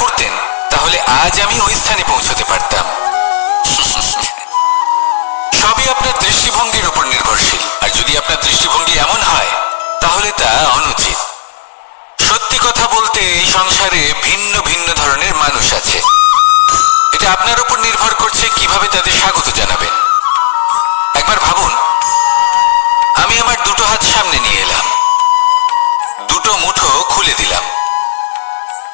করতেন, তাহলে আজ আমি ওই স্থানে পৌঁছতে পারতাম। সবই আপনার দৃষ্টিভঙ্গির উপর নির্ভরশীল। আর যদি আপনার দৃষ্টিভঙ্গি এমন হয়, তাহলে তা অনুচিত। সত্যি কথা বলতে, এই সংসারে ভিন্ন ভিন্ন ধরনের মানুষ আছে। এটা আপনার উপর নির্ভর করছে কীভাবে তাদের স্বাগত জানাবেন। একবার ভাবুন, আমি আমার দুটো হাত সামনে নিয়ে এলাম। দুটো মুঠো খুলে দিলাম।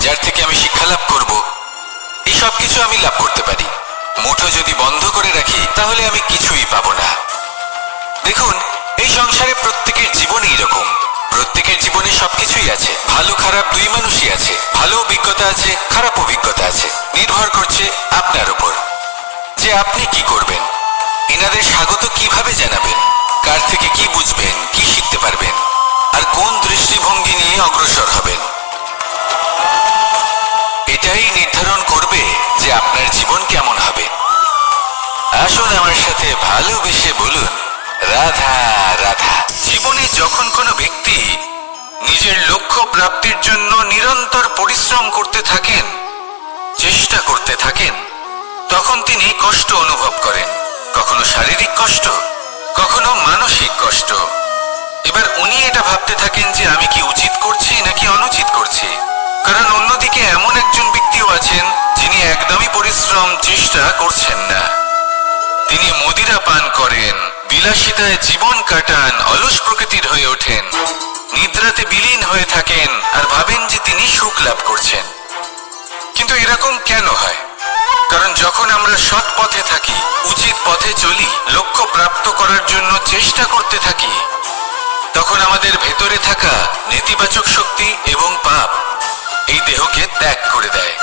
যার থেকে আমি শিক্ষা লাভ করব। এই সব কিছু আমি লাভ করতে পারি। মুঠো যদি বন্ধ করে রাখি, তাহলে আমি কিছুই পাবো না। দেখুন, এই সংসারে প্রত্যেকের জীবন এইরকম প্রত্যেকের জীবনে সবকিছুই আছে। ভালো খারাপ দুই মানুষই আছে। ভালো অভিজ্ঞতা আছে, খারাপ অভিজ্ঞতা আছে। নির্ভর করছে আপনার উপর। যে আপনি কি করবেন? এনাদের স্বাগত কীভাবে জানাবেন? কার থেকে কি বুঝবেন? কি শিখতে পারবেন? আর কোন দৃষ্টিভঙ্গি নিয়ে অগ্রসর হবেন? এটাই নির্ধারণ করবে যে আপনার জীবন কেমন হবে। আসুন আমার সাথে ভালোবেসে বলুন, রাধা রাধা। জীবনে যখন কোনো ব্যক্তি নিজের লক্ষ্য প্রাপ্তির জন্য নিরন্তর পরিশ্রম করতে থাকেন, চেষ্টা করতে থাকেন, তখন তিনি কষ্ট অনুভব করেন। কখনো শারীরিক কষ্ট, কখনো মানসিক কষ্ট। এবার উনি এটা ভাবতে থাকেন যে আমি কি উচিত করছি নাকি অনুচিত করছি। কারণ অন্যদিকে এমন একজন ব্যক্তিও আছেন যিনি একদমই পরিশ্রম, চেষ্টা করছেন না। তিনি মদিরা পান করেন, বিলাসিতায় জীবন কাটান, অলস প্রকৃতির হয়ে ওঠেন। নিদ্রাতে বিলীন হয়ে থাকেন আর ভাবেন যে তিনি সুখ লাভ করছেন। কিন্তু এরকম কেন হয়? কারণ যখন আমরা সৎ পথে থাকি, উচিত পথে চলি, লক্ষ্য প্রাপ্ত করার জন্য চেষ্টা করতে থাকি, তখন আমাদের ভেতরে থাকা নেতিবাচক শক্তি এবং পাপ এই দেহকে ত্যাগ করে দেয়।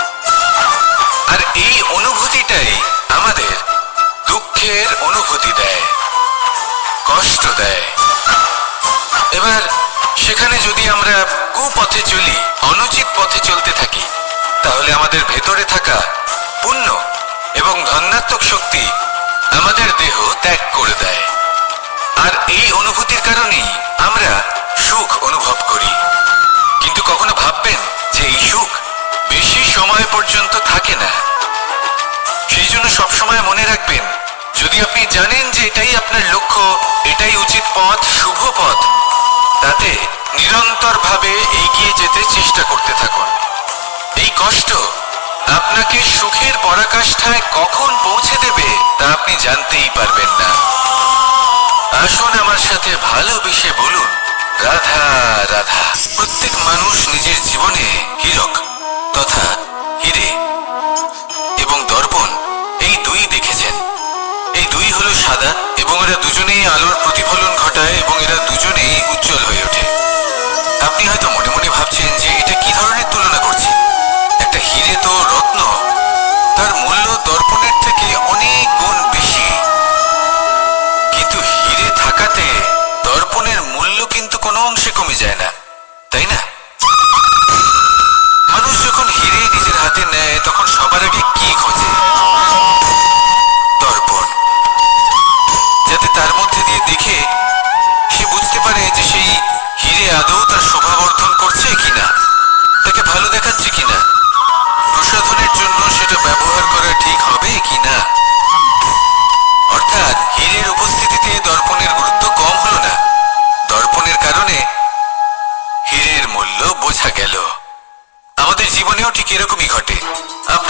আর এই অনুভূতিটাই আমাদের দুঃখের অনুভূতি দেয়, কষ্ট দেয়। এবার সেখানে যদি আমরা কুপথে চলি, অনুচিত পথে চলতে থাকি, তাহলে আমাদের ভেতরে থাকা পুণ্য এবং ধন্যাত্মক শক্তি আমাদের দেহ ত্যাগ করে দেয়। আর এই অনুভূতির কারণেই আমরা সুখ অনুভব করি। কিন্তু কখনো ভাববেন যে এই সুখ বেশি সময় পর্যন্ত থাকে না। সেই জন্য সবসময় মনে রাখবেন, যদি আপনি জানেন যে এটাই আপনার লক্ষ্য, এটাই উচিত পথ, শুভ পথ, তাতে নিরন্তরভাবে এগিয়ে যেতে চেষ্টা করতে থাকুন। এই কষ্ট আপনাকে সুখের পরাকাষ্ঠায় কখন পৌঁছে দেবে তা আপনি জানতেই পারবেন না। আসুন আমার সাথে ভালোবেসে বলুন রাধা রাধা। প্রত্যেক মানুষ নিজের জীবনে হীরক তথা হিরে এবং দর্পণ এই দুই দেখেছেন। এই দুই হলো সাদা এবং এরা দুজনেই আলোর প্রতিফলন ঘটায় এবং এরা দুজনেই উজ্জ্বল হয়ে ওঠে। আপনি হয়তো মনে মনে ভাবছেন যে এটা কি ধরনের তুলনা করছি? একটা হিরে তো রত্ন, তার মূল্য দর্পণের থেকে অনেক গুণ বেশি। কিন্তু হিরে থাকাতে দর্পণের মূল্য কিন্তু কোনো অংশে কমে যায় না, তাই না? মানুষ যখন হিরে নিজের হাতে নেয়, তখন সবার আগে কি খোঁজে? দর্পণ। যাতে তার মধ্যে দিয়ে দেখে সে বুঝতে পারে যে সেই হিরে আদৌ তার শোভাবর্ধন করছে কিনা, তাকে ভালো দেখাচ্ছে কিনা। প্রসাধনের জন্য সেটা ব্যবহার করা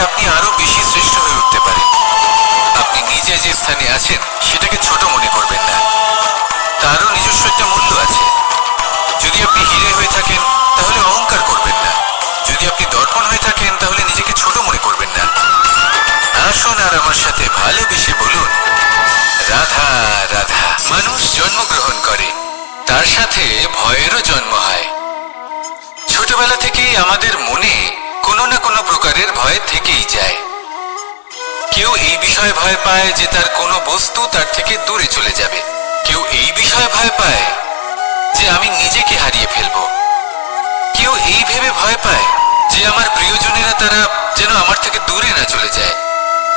আপনি আরও বেশি শ্রেষ্ঠ হয়ে উঠতে পারেন। আপনি নিজে যে স্থানে আছেন, সেটাকে ছোট মনে করবেন না। তারও নিজস্ব একটা মূল্য আছে। যদি আপনি হিরে হয়ে থাকেন, তাহলে অহংকার করবেন না। যদি আপনি দর্পণ হয়ে থাকেন, তাহলে নিজেকে ছোট মনে করবেন না। আসুন আর আমার সাথে ভালোবেসে বলুন, রাধা রাধা, মানুষ জন্মগ্রহণ করে। তার সাথে ভয়েরও জন্ম হয়। ছোটবেলা থেকেই আমাদের মনে কোনো না কোনো প্রকারের ভয় থেকেই যায়। কেউ এই বিষয়ে ভয় পায় যে তার কোনো বস্তু তার থেকে দূরে চলে যাবে। কেউ এই বিষয়ে ভয় পায় যে আমি নিজেকে হারিয়ে ফেলব। কেউ এই ভেবে ভয় পায় যে আমার প্রিয়জনেরা তারা যেন আমার থেকে দূরে না চলে যায়।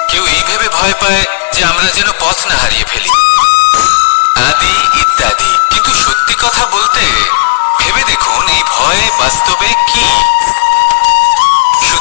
কেউ এই ভেবে ভয় পায় যে আমরা যেন পথ না হারিয়ে ফেলি। আদি ইত্যাদি। কিন্তু সত্যি কথা বলতে ভেবে দেখুন, এই ভয় বাস্তবে কি?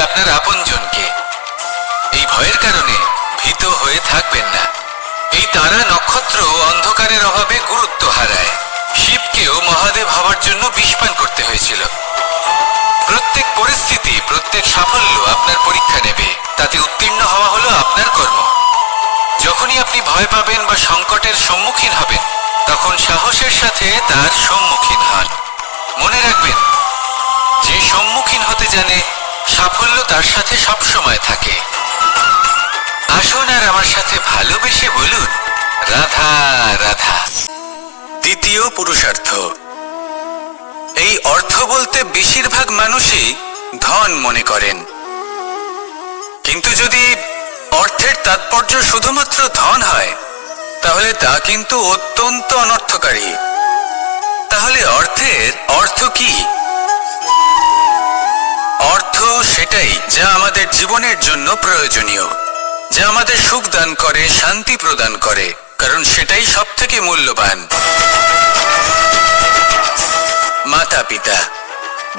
আপনার আপনজনকে। এই ভয়ের কারণে ভীত হয়ে থাকবেন না। এই তারা নক্ষত্র অন্ধকারের অভাবে গুরুত্ব হারায়। শিবকেও মহাদেব হওয়ার জন্য বিষপান করতে হয়েছিল। প্রত্যেক পরিস্থিতি, প্রত্যেক সাফল্য আপনার পরীক্ষা নেবে। তাতে উত্তীর্ণ হওয়া হলো আপনার কর্ম। যখনই আপনি ভয় পাবেন বা সংকটের সম্মুখীন হবেন, তখন সাহসের সাথে তার সম্মুখীন হন। মনে রাখবেন, যে সম্মুখীন হতে জানে সাফল্য তার সাথে সব সময় থাকে। আসুন আর আমার সাথে ভালোবেসে বলুন, রাধা রাধা। দ্বিতীয় পুরুষার্থ। এই অর্থ বলতে বেশিরভাগ মানুষই ধন মনে করেন। কিন্তু যদি অর্থের তাৎপর্য শুধুমাত্র ধন হয়, তাহলে তা কিন্তু অত্যন্ত অনর্থকারী। তাহলে অর্থের অর্থ কি? অর্থ সেটাই যা আমাদের জীবনের জন্য প্রয়োজনীয়, যা আমাদের সুখ দান করে, শান্তি প্রদান করে, কারণ সেটাই সব থেকে মূল্যবান। মাতা পিতা,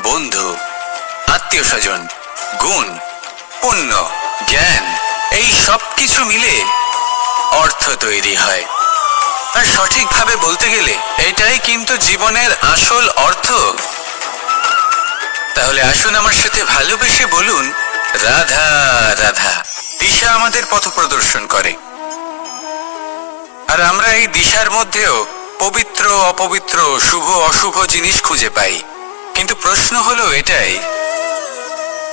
বন্ধু, আত্মীয় স্বজন, গুণ, পুণ্য, জ্ঞান, এই সব কিছু মিলে অর্থ তৈরি হয়। আর সঠিকভাবে বলতে গেলে এটাই কিন্তু জীবনের আসল অর্থ। তাহলে আসুন আমার সাথে ভালোবেসে বলুন, রাধা রাধা, দিশা আমাদের পথ প্রদর্শন করে। আর আমরা এই দিশার মধ্যেও পবিত্র, অপবিত্র, শুভ, অশুভ জিনিস খুঁজে পাই। কিন্তু প্রশ্ন হলো এটাই,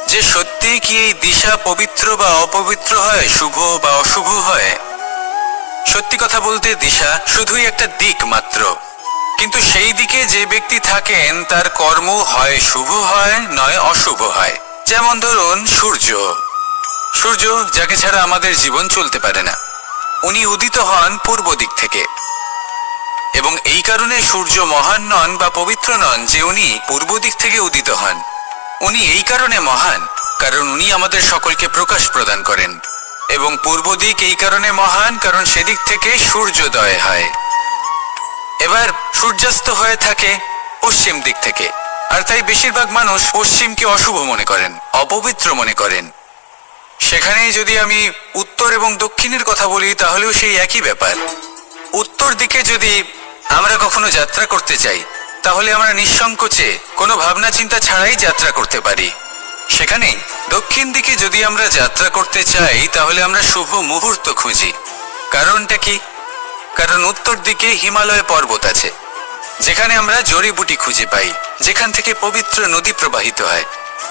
যে সত্যি কি এই দিশা পবিত্র বা অপবিত্র হয়, শুভ বা অশুভ হয়? সত্যি কথা বলতে দিশা শুধুই একটা দিক মাত্র। কিন্তু সেই দিকে যে ব্যক্তি থাকেন, তার কর্ম হয় শুভ হয়, নয় অশুভ হয়। যেমন ধরুন সূর্য। সূর্য যাকে ছাড়া আমাদের জীবন চলতে পারে না। উনি উদিত হন পূর্ব দিক থেকে। এবং এই কারণে সূর্য মহান নন বা পবিত্র নন যে উনি পূর্ব দিক থেকে উদিত হন। উনি এই কারণে মহান, কারণ উনি আমাদের সকলকে প্রকাশ প্রদান করেন। এবং পূর্ব দিক এই কারণে মহান, কারণ সেদিক থেকে সূর্যোদয় হয়। এবার সূর্যাস্ত হয়ে থাকে পশ্চিম দিক থেকে। আর তাই বেশিরভাগ মানুষ পশ্চিমকে অশুভ মনে করেন, অপবিত্র মনে করেন। সেখানেই যদি আমি উত্তর এবং দক্ষিণের কথা বলি, তাহলেও সেই একই ব্যাপার। উত্তর দিকে যদি আমরা কখনো যাত্রা করতে চাই, তাহলে আমরা নিঃসংকোচে কোনো ভাবনা চিন্তা ছাড়াই যাত্রা করতে পারি। সেখানে দক্ষিণ দিকে যদি আমরা যাত্রা করতে চাই, তাহলে আমরা শুভ মুহূর্ত খুঁজি। কারণটা কি? কারণ উত্তর দিকে হিমালয় পর্বত আছে। যেখানে আমরা জড়িবুটি খুঁজে পাই, যেখান থেকে পবিত্র নদী প্রবাহিত হয়।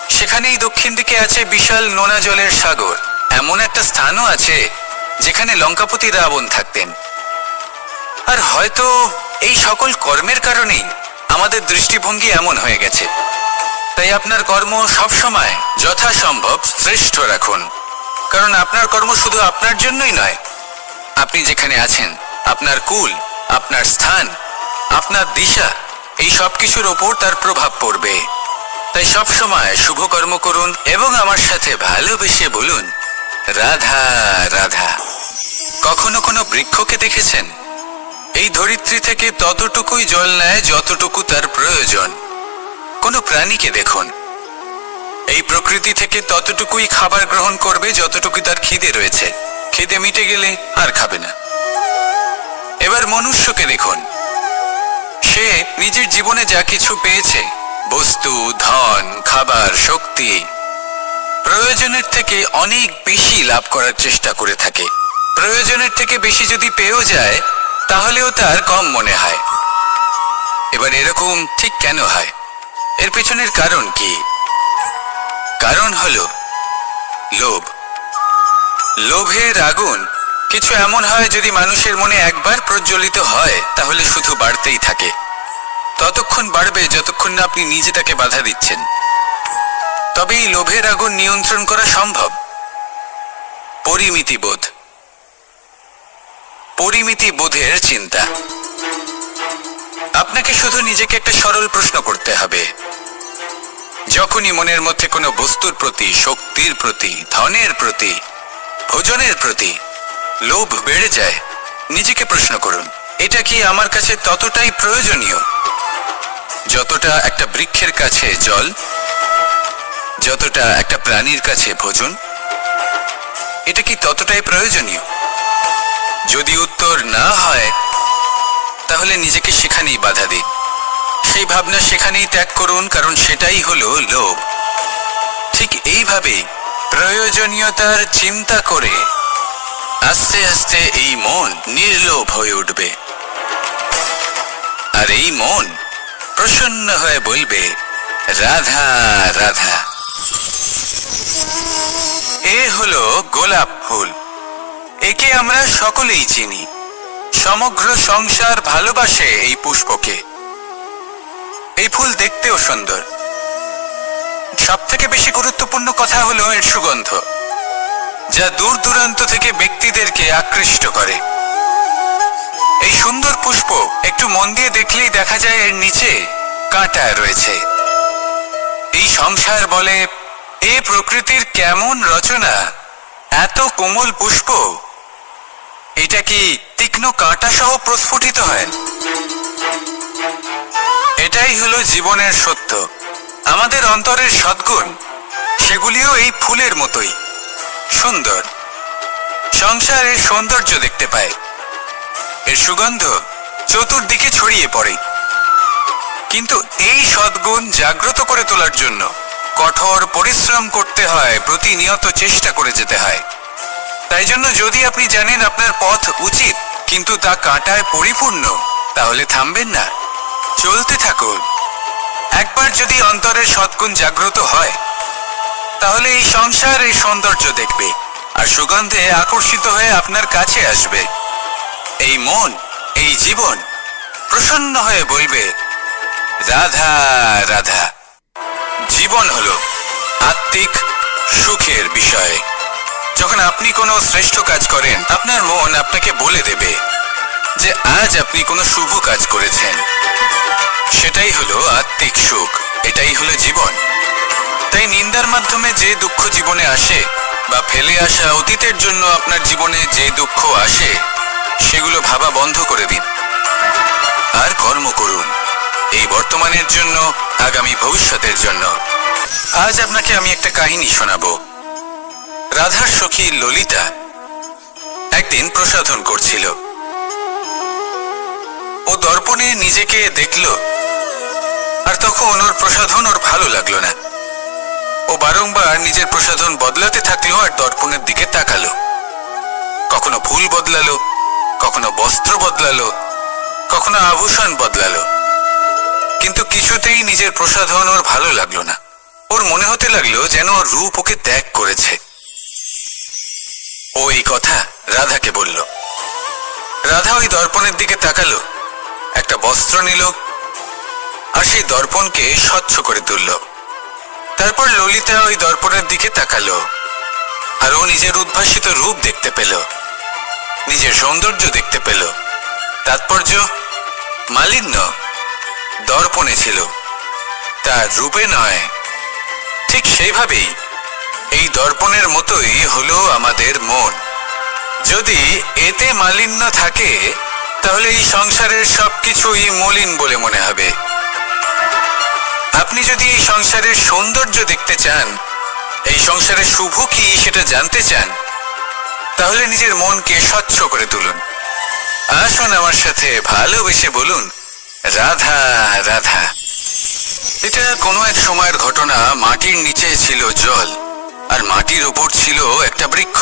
সেখানেই দক্ষিণ দিকে আছে বিশাল নোনা জলের সাগর। এমন একটা স্থানও আছে, যেখানে লঙ্কাপতি রাবণ থাকতেন। আর হয়তো এই সকল কর্মের কারণেই আমাদের দৃষ্টিভঙ্গি এমন হয়ে গেছে। তাই আপনার কর্ম সবসময় যথাসম্ভব শ্রেষ্ঠ রাখুন। কারণ আপনার কর্ম শুধু আপনার জন্যই নয়, আপনি যেখানে আছেন আপনার কুল, আপনার স্থান, আপনার দিশা, এই সব কিছুর ওপর তার প্রভাব পড়বে। তাই সব সময় শুভ কর্ম করুন এবং আমার সাথে ভালোবেসে বলুন, রাধা রাধা, কখনো কোনো বৃক্ষকে দেখেছেন? এই ধরিত্রী থেকে ততটুকুই জল নেয় যতটুকু তার প্রয়োজন। কোনো প্রাণীকে দেখুন। এই প্রকৃতি থেকে ততটুকুই খাবার গ্রহণ করবে যতটুকু তার খিদে রয়েছে। খিদে মিটে গেলে আর খাবে না। এবার মনুষ্যকে দেখুন। সে নিজের জীবনে যা কিছু পেয়েছে, বস্তু, ধন, খাবার, শক্তি, প্রয়োজনের থেকে অনেক বেশি লাভ করার চেষ্টা করে থাকে। প্রয়োজনের থেকে বেশি যদি পেয়েও যায়, তাহলেও তার কম মনে হয়। এবার এরকম ঠিক কেন হয়? এর পেছনের কারণ কি? কারণ হলো লোভ। লোভের আগুন কিছু এমন হয় যদি মানুষের মনে একবার প্রজ্বলিত হয়, তাহলে শুধু বাড়তেই থাকে। ততক্ষণ বাড়বে যতক্ষণ না আপনি নিজে তাকে বাধা দিচ্ছেন। তবে এই লোভের আগুন নিয়ন্ত্রণ করা সম্ভব। পরিমিতি বোধ। পরিমিতি বোধের চিন্তা। আপনাকে শুধু নিজেকে একটা সরল প্রশ্ন করতে হবে। যখনই মনের মধ্যে কোনো বস্তুর প্রতি, শক্তির প্রতি, ধনের প্রতি, ভোজনের প্রতি লোভ বেড়ে যায়। নিজেকে প্রশ্ন করুন, এটা কি আমার কাছে ততটাই প্রয়োজনীয়? যতটা একটা বৃক্ষের কাছে জল, যতটা একটা প্রাণীর কাছে ভোজন, এটা কি ততটাই প্রয়োজনীয়? যদি উত্তর না হয়, তাহলে নিজেকে সেখানেই বাধা দিন। সেই ভাবনা সেখানেই ত্যাগ করুন, কারণ সেটাই হলো লোভ। ঠিক এইভাবেই প্রয়োজনীয়তার চিন্তা করে আস্তে আস্তে এই মন নির্লোভ হয়ে উঠবে। আর এই মন প্রসন্ন হয়ে বলবে, রাধা রাধা। এ হলো গোলাপ ফুল। একে আমরা সকলেই চিনি। সমগ্র সংসার ভালোবাসে এই পুষ্পকে। এই ফুল দেখতেও সুন্দর। সব থেকে বেশি গুরুত্বপূর্ণ কথা হলো এর সুগন্ধ। যা দূর দূরান্ত থেকে ব্যক্তিদেরকে আকৃষ্ট করে। এই সুন্দর পুষ্প একটু মন দিয়ে দেখলেই দেখা যায় এর নিচে কাঁটা রয়েছে। এই সংসার বলে, এ প্রকৃতির কেমন রচনা? এত কোমল পুষ্প। এটা কি তীক্ষ্ণ কাঁটা সহ প্রস্ফুটিত হয়? এটাই হলো জীবনের সত্য। আমাদের অন্তরের সদ্গুণ, সেগুলিও এই ফুলের মতোই। সুন্দর। সংসারের সৌন্দর্য দেখতে পায়। এর সুগন্ধ চতুর্দিকে ছড়িয়ে পড়ে। কিন্তু এই সদ্গুণ জাগ্রত করে তোলার জন্য কঠোর পরিশ্রম করতে হয়, প্রতিনিয়ত চেষ্টা করে যেতে হয়। তাই জন্য যদি আপনি জানেন আপনার পথ উচিত, কিন্তু তা কাঁটায় পরিপূর্ণ, তাহলে থামবেন না। চলতে থাকুন। একবার যদি অন্তরের সৎগুণ জাগ্রত হয় তাহলে এই সংসার, এই সৌন্দর্য দেখবে আর সুগন্ধে আকর্ষিত হয়ে আপনার কাছে আসবে। এই মন, এই জীবন প্রসন্ন হয়ে বলবে রাধা রাধা। জীবন হলো আত্মিক সুখের বিষয়। যখন আপনি কোনো শ্রেষ্ঠ কাজ করেন, আপনার মন আপনাকে বলে দেবে যে আজ আপনি কোনো শুভ কাজ করেছেন। সেটাই হলো আত্মিক সুখ, এটাই হলো জীবন। তাই নিন্দার মাধ্যমে যে দুঃখ জীবনে আসে বা ফেলে আসা অতীতের জন্য আপনার জীবনে যে দুঃখ আসে, সেগুলো ভাবা বন্ধ করে দিন। আর কর্ম করুন। এই বর্তমানের জন্য, আগামী ভবিষ্যতের জন্য। আজ আপনাকে আমি একটা কাহিনী শোনাবো। রাধার সখী ললিতা একদিন প্রসাধন করছিল। ও দর্পণে নিজেকে দেখল, আর তখন ওর প্রসাধন ওর ভালো লাগল না। ও বারংবার নিজের প্রসাধন বদলাতে থাকল আর দর্পণের দিকে তাকালো। কখনো ফুল বদলালো, কখনো বস্ত্র বদলালো, কখনো আভূষণ বদলালো। কিন্তু কিছুতেই নিজের প্রসাধন ওর ভালো লাগল না। ওর মনে হতে লাগল যেন ওর রূপ ওকে ত্যাগ করেছে। ও এই কথা রাধাকে বলল। রাধা ওই দর্পণের দিকে তাকালো, একটা বস্ত্র নিল আর সেই দর্পণকে স্বচ্ছ করে তুলল। তারপর ললিতা ওই দর্পণের দিকে তাকালো। আর ও নিজের উদ্ভাসিত রূপ দেখতে পেল। নিজের সৌন্দর্য দেখতে পেল। তাৎপর্য মালিন্য। দর্পণে ছিল। তার রূপে নয়। ঠিক সেইভাবেই এই দর্পণের মতোই হলো আমাদের মন। যদি এতে মালিন্য থাকে, তাহলে এই সংসারের সবকিছুই মলিন বলে মনে হবে। আপনি যদি এই সংসারের সৌন্দর্য দেখতে চান, এই সংসারের শুভ কি সেটা জানতে চান, তাহলে নিজের মনকে স্বচ্ছ করে তুলুন। আসুন আমার সাথে ভালোবেসে বলুন, রাধা রাধা। এটা কোনো এক সময়ের ঘটনা, মাটির নিচে ছিল জল, আর মাটির ওপর ছিল একটা বৃক্ষ,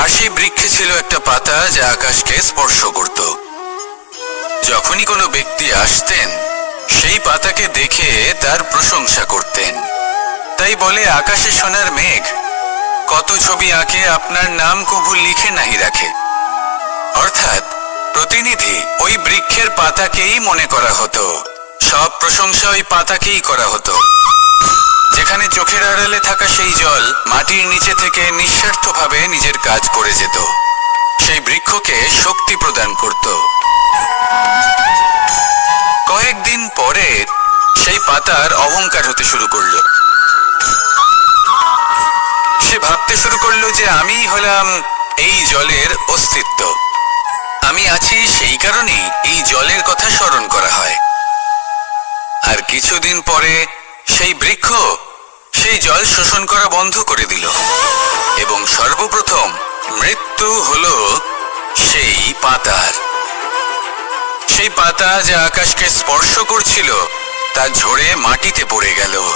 আর সেই বৃক্ষে ছিল একটা পাতা যা আকাশকে স্পর্শ করত। যখনই কোনো ব্যক্তি আসতেন সেই পাতাকে দেখে তার প্রশংসা করতেন। তাই বলে আকাশে সোনার মেঘ, কত ছবি আঁকে আপনার নাম কবু লিখে নাহি রাখে। অর্থাৎ প্রতিনিধি ওই বৃক্ষের পাতাকেই মনে করা হতো, সব প্রশংসা ওই পাতাকেই করা হতো। যেখানে চোখের আড়ালে থাকা সেই জল মাটির নিচে থেকে নিঃস্বার্থভাবে নিজের কাজ করে যেত। সেই বৃক্ষকে শক্তি প্রদান করত। কয়েকদিন পরে সেই পাতার অহংকার হতে শুরু করল। সে ভাবতে শুরু করল যে আমি হলাম এই জলের অস্তিত্ব। আমি আছি সেই কারণেই এই জলের কথা স্মরণ করা হয়। আর কিছুদিন পরে সেই বৃক্ষ সেই জল শোষণ করা বন্ধ করে দিল এবং সর্বপ্রথম মৃত্যু হলো সেই পাতার। সেই পাতা যা আকাশকে স্পর্শ করছিল, তা ঝরে মাটিতে পড়ে গেল।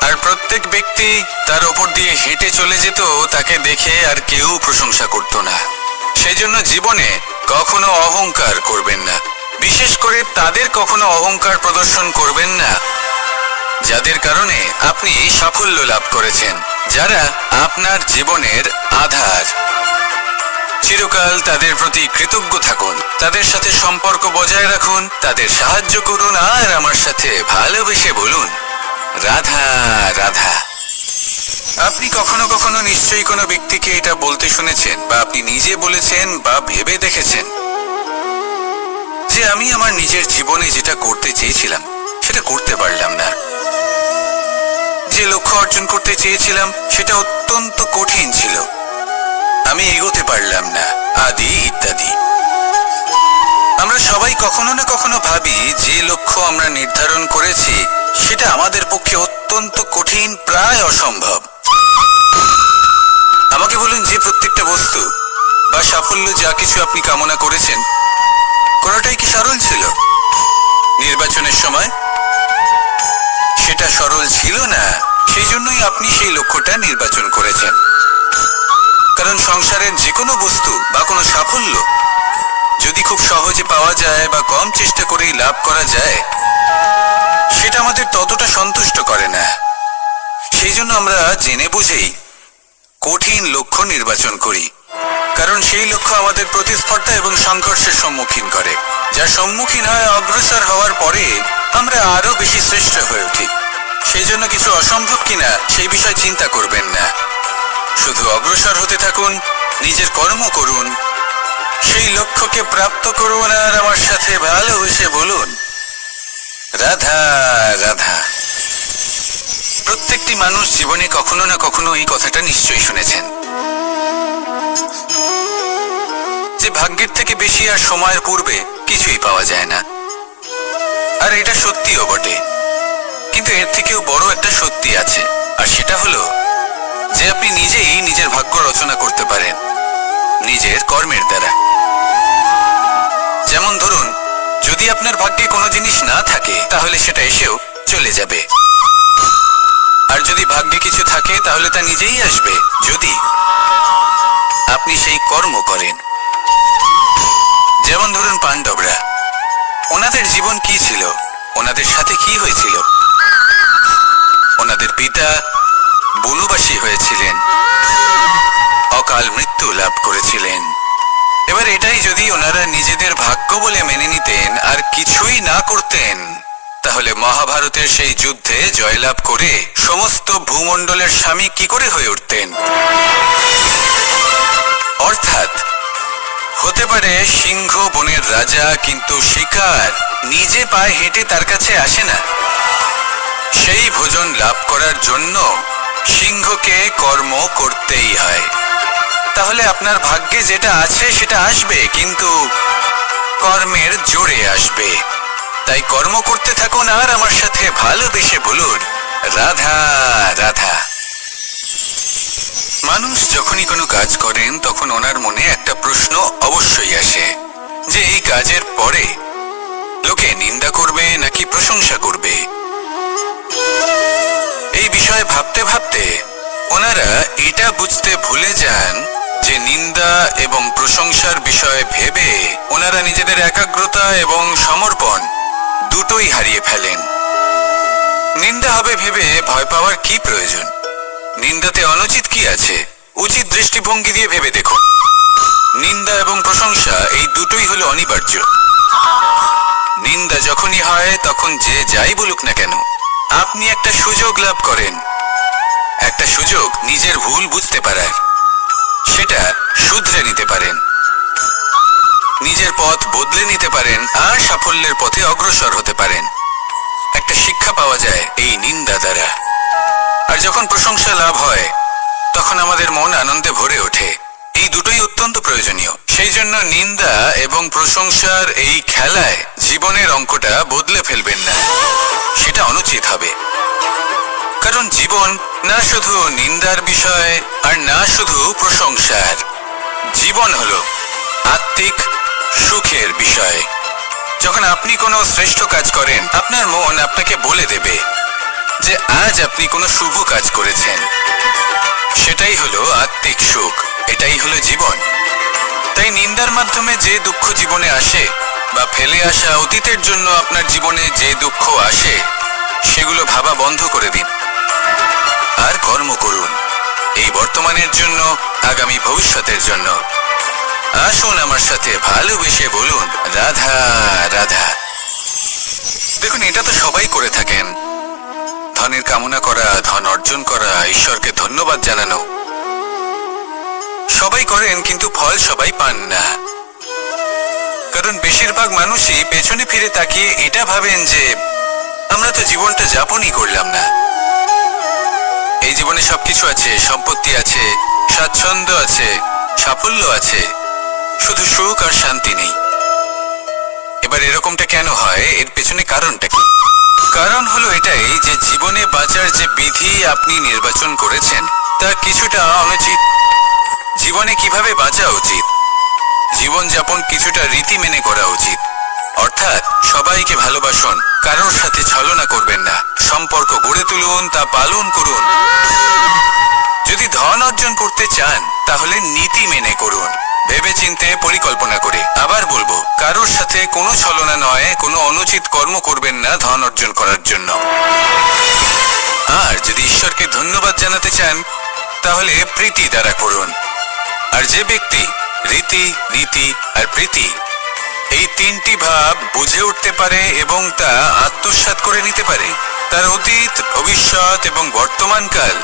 আর প্রত্যেক ব্যক্তি তার ওপর দিয়ে হেঁটে চলে যেত, তাকে দেখে আর কেউ প্রশংসা করত না। সেজন্য জীবনে কখনো অহংকার করবেন না। বিশেষ করে তাদের কখনো অহংকার প্রদর্শন করবেন না। যাদের কারণে আপনি সাফল্য লাভ করেছেন, যারা আপনার জীবনের আধার। চিরকাল তাদের প্রতি কৃতজ্ঞ থাকুন। তাদের সাথে সম্পর্ক বজায় রাখুন। তাদের সাহায্য করুন আর আমার সাথে ভালোবেসে বলুন। রাধা রাধা। আপনি কখনো কখনো নিশ্চয়ই কোনো ব্যক্তিকে এটা বলতে শুনেছেন বা আপনি নিজে বলেছেন বা ভেবে দেখেছেন। যে আমি আমার নিজের জীবনে যেটা করতে চেয়েছিলাম, সেটা করতে পারলাম না। যে লক্ষ্য অর্জন করতে চেয়েছিলাম, সেটা অত্যন্ত কঠিন ছিল। আমি এগোতে পারলাম না। আদি ইত্যাদি। আমরা সবাই কখনো না কখনো ভাবি, যে লক্ষ্য আমরা নির্ধারণ করেছি, সেটা আমাদের পক্ষে অত্যন্ত কঠিন, প্রায় অসম্ভব। আমাকে বলুন যে প্রত্যেকটা বস্তু বা সাফল্য যা কিছু আপনি কামনা করেছেন, কোনোটাই কি সরল ছিল? নির্বাচনের সময় সেটা সরল ছিল না, সেই জন্যই আপনি সেই লক্ষ্যটা নির্বাচন করেছেন। কারণ সংসারের যে কোনো বস্তু বা কোনো সাফল্য যদি খুব সহজে পাওয়া যায় বা কম চেষ্টা করেই লাভ করা যায়, সেটা আমাদের ততটা সন্তুষ্ট করে না। সেই জন্য আমরা জেনে বুঝেই কঠিন লক্ষ্য নির্বাচন করি। কারণ সেই লক্ষ্য আমাদের প্রতিস্পর্ধা এবং সংঘর্ষের সম্মুখীন করে। যার সম্মুখীন হয় অগ্রসর হওয়ার পরে আমরা আরও বেশি শ্রেষ্ঠ হয়ে উঠি। সেই জন্য কিছু অসম্ভব কিনা সেই বিষয় চিন্তা করবেন না। শুধু অগ্রসর হতে থাকুন, নিজের কর্ম করুন। সেই লক্ষ্যকে প্রাপ্ত করুন আর আমার সাথে ভালোবেসে বলুন। রাধা রাধা। প্রত্যেকটি মানুষ জীবনে কখনো না কখনো এই কথাটা নিশ্চয়ই শুনেছেন। যে ভাগ্যের থেকে বেশি আর সময়ের পূর্বে কিছুই পাওয়া যায় না। আর এটা সত্যিও বটে। কিন্তু এর থেকেও বড় একটা সত্যি আছে, আর সেটা হলো যে আপনি নিজেই নিজের ভাগ্য রচনা করতে পারেন। নিজের কর্মের দ্বারা। যেমন ধরুন, যদি আপনার ভাগ্যে কোনো জিনিস না থাকে, তাহলে সেটা এসেও চলে যাবে। আর যদি ভাগ্যে কিছু থাকে, তাহলে তা নিজেই আসবে। যদি আপনি সেই কর্ম করেন। যেমন ধরুন পাণ্ডবরা। ওনাদের জীবন কি ছিল? ওনাদের সাথে কি হয়েছিল? ওনাদের পিতা বনবাসী হয়েছিলেন। অকাল মৃত্যু লাভ করেছিলেন। এবার এটাই যদি ওনারা নিজেদের ভাগ্য বলে মেনে নিতেন আর কিছুই না করতেন, তাহলে মহাভারতের সেই যুদ্ধে জয়লাভ করে সমস্ত ভূমণ্ডলের স্বামী কি করে হয়ে উঠতেন? অর্থাৎ, হতে পারে সিংহ বনের রাজা, কিন্তু শিকার নিজে পায়ে হেঁটে তার কাছে আসে না। সেই ভোজন লাভ করার জন্য সিংহকে কর্ম করতেই হয়। তাহলে আপনার ভাগ্যে যেটা আছে সেটা আসবে, কিন্তু কর্মের জোরে আসবে। তাই কর্ম করতে থাকুন আর আমার সাথে ভালোবেসে বলুন, রাধা রাধা। মানুষ যখনই কোনো কাজ করেন, তখন ওনার মনে একটা প্রশ্ন অবশ্যই আসে, যে এই কাজের পরে লোকে নিন্দা করবে নাকি প্রশংসা করবে? এই বিষয়ে ভাবতে ভাবতে ওনারা এটা বুঝতে ভুলে যান যে নিন্দা এবং প্রশংসার বিষয়ে ভেবে ওনারা নিজেদের একাগ্রতা এবং সমর্পণ দুটোই হারিয়ে ফেলেন। নিন্দা হবে ভেবে ভয় পাওয়ার কি প্রয়োজন? নিন্দাতে অনুচিত কি আছে? উচিত দৃষ্টিভঙ্গি দিয়ে ভেবে দেখুন। নিন্দা এবং প্রশংসা এই দুটোই হলো অনিবার্য। নিন্দা যখনই হয়, তখন যে যাই বলুক না কেন আপনি একটা সুযোগ লাভ করেন। একটা সুযোগ নিজের ভুল বুঝতে পারার সেটা শুধরে নিতে পারেন। নিজের পথ বদলে নিতে পারেন আর সাফল্যের পথে অগ্রসর হতে পারেন। একটা শিক্ষা পাওয়া যায় এই নিন্দা দ্বারা। আর যখন প্রশংসা লাভ হয়, তখন আমাদের মন আনন্দে ভরে ওঠে। এই দুটোই অত্যন্ত প্রয়োজনীয়। সেই জন্য নিন্দা এবং প্রশংসার এই খেলায় জীবনের অঙ্কটা বদলে ফেলবেন না। সেটা অনুচিত হবে। কারণ জীবন না শুধু নিন্দার বিষয় আর না শুধু প্রশংসার। জীবন হলো আত্মিক সুখের বিষয়। যখন আপনি কোনো শ্রেষ্ঠ কাজ করেন, আপনার মন আপনাকে বলে দেবে যে আজ আপনি কোনো শুভ কাজ করেছেন। সেটাই হলো আত্মিক সুখ, এটাই হলো জীবন। তাই নিন্দার মাধ্যমে যে দুঃখ জীবনে আসে বা ফেলে আসা অতীতের জন্য আপনার জীবনে যে দুঃখ আসে, সেগুলো ভাবা বন্ধ করে দিন। আর কর্ম করুন। এই বর্তমানের জন্য, আগামী ভবিষ্যতের জন্য। আসুন আমার সাথে ভালোবেসে বলুন, রাধা রাধা। দেখুন, এটা তো সবাই করে থাকেন। ধনের কামনা করা, ধন অর্জন করা, ঈশ্বরকে ধন্যবাদ জানানো। সবাই করেন, কিন্তু ফল সবাই পান না। কারণ বেশিরভাগ মানুষই পেছনে ফিরে তাকিয়ে এটা ভাবেন যে, আমরা তো জীবনটা যাপনই করলাম না। এই জীবনে সবকিছু আছে, সম্পত্তি আছে, স্বাচ্ছন্দ্য আছে, সাফল্য আছে, শুধু সুখ আর শান্তি নেই। এবার এরকমটা কেন হয়? এর পেছনে কারণটা কি? কারণ হলো এটাই যে জীবনে বাঁচার যে বিধি আপনি নির্বাচন করেছেন, তা কিছুটা অনুচিত। জীবনে কীভাবে বাঁচা উচিত? জীবনযাপন কিছুটা রীতি মেনে করা উচিত। অর্থাৎ, সবাইকে ভালোবাসুন, কারোর সাথে ছলনা করবেন না। সম্পর্ক গড়ে তুলুন, তা পালন করুন। যদি ধন অর্জন করতে চান, তাহলে নীতি মেনে করুন। ভেবেচিন্তে পরিকল্পনা করে। আবার বলব, কারোর সাথে কোনো ছলনা নয়, কোনো অনুচিত কর্ম করবেন না ধন অর্জন করার জন্য। আর যদি ঈশ্বরকে ধন্যবাদ জানাতে চান, তাহলে প্রীতি দ্বারা করুন। আর যে ব্যক্তি রীতি, নীতি আর প্রীতি। এই তিনটি ভাব বুঝে উঠতে পারে এবং তা আত্মসাৎ করে নিতে পারে। তার অতীত, ভবিষ্যৎ এবং বর্তমানকাল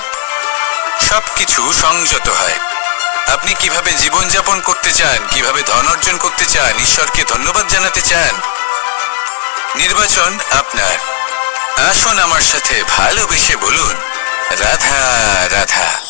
সবকিছু সংযত হয়। আপনি কীভাবে জীবনযাপন করতে চান, কীভাবে ধন অর্জন করতে চান, ঈশ্বরকে ধন্যবাদ জানাতে চান? নির্বাচন আপনার। আসুন আমার সাথে ভালোবেসে বলুন, রাধা রাধা।